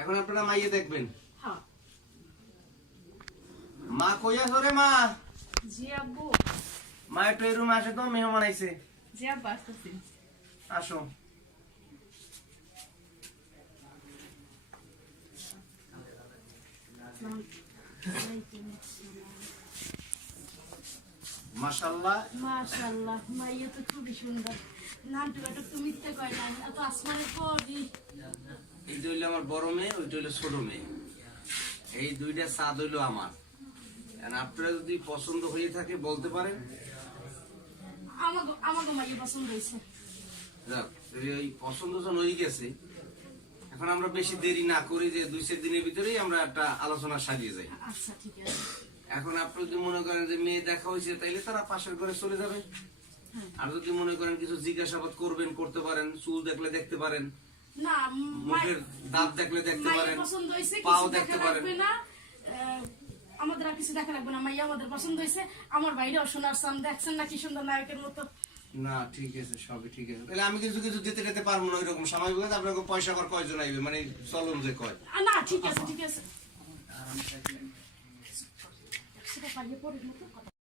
এখন আপনারা মাইয়ে দেখবেন। হ্যাঁ মা কই আছো রে মা? জি আব্বু। মা একটু এই রুমে আসে তো, মেহমান আইছে। জি আব্বু আসতেছি। আসো। মাশাআল্লাহ মাশাআল্লাহ, মাইয়া তো খুবই সুন্দর। নানটু তো তুমি দিতে কয় না, এত আসমানের পরি। এই যে হইলো আমার বড় মেয়ে, ওইটা হইলো ছোট মেয়ে। এই দুইটা সাদ হইলো আমার। আর আপনারা যদি পছন্দ হয়ে থাকে বলতে পারেন। আমাকে মাইয়া পছন্দ হয়েছে। যাক, যদি ওই পছন্দ যখন হয়ে গেছে, এখন আমরা বেশি দেরি না করি, যে 2-4 দিনের ভিতরেই আমরা একটা আলোচনা সাজিয়ে যাই। আচ্ছা ঠিক আছে। এখন আপনি যদি মনে করেন যে মেয়ে দেখা হয়েছে, তাইলে তারা পাশের ঘরে চলে যাবে। আর যদি মনে করেন কিছু জিজ্ঞাসাবাদ করবেন, করতে পারেন। চুল দেখলে দেখতে পারেন, না মুখের দাঁত দেখলে দেখতে মাইয়া পারেন, পছন্দ হয়েছে, পাও কিছু দেখতে দেখা পারেন। লাগবে না। আমাদের আর কিছু দেখা লাগবে না, মাইয়া আমাদের পছন্দ হয়েছে। আমার বাইরেও সোনার সাম দেখছেন না কি সুন্দর নায়কের মতো। না ঠিক আছে, সবই ঠিক আছে। তাহলে আমি কিছু কিছু যেতে যেতে পারবো না ওইরকম স্বাভাবিক। আপনাকে পয়সা কর কয়জন আইবে, মানে চলুন যে কয়। না ঠিক আছে ঠিক আছে। সেটা পাইয়ে পড়ে মতো কথা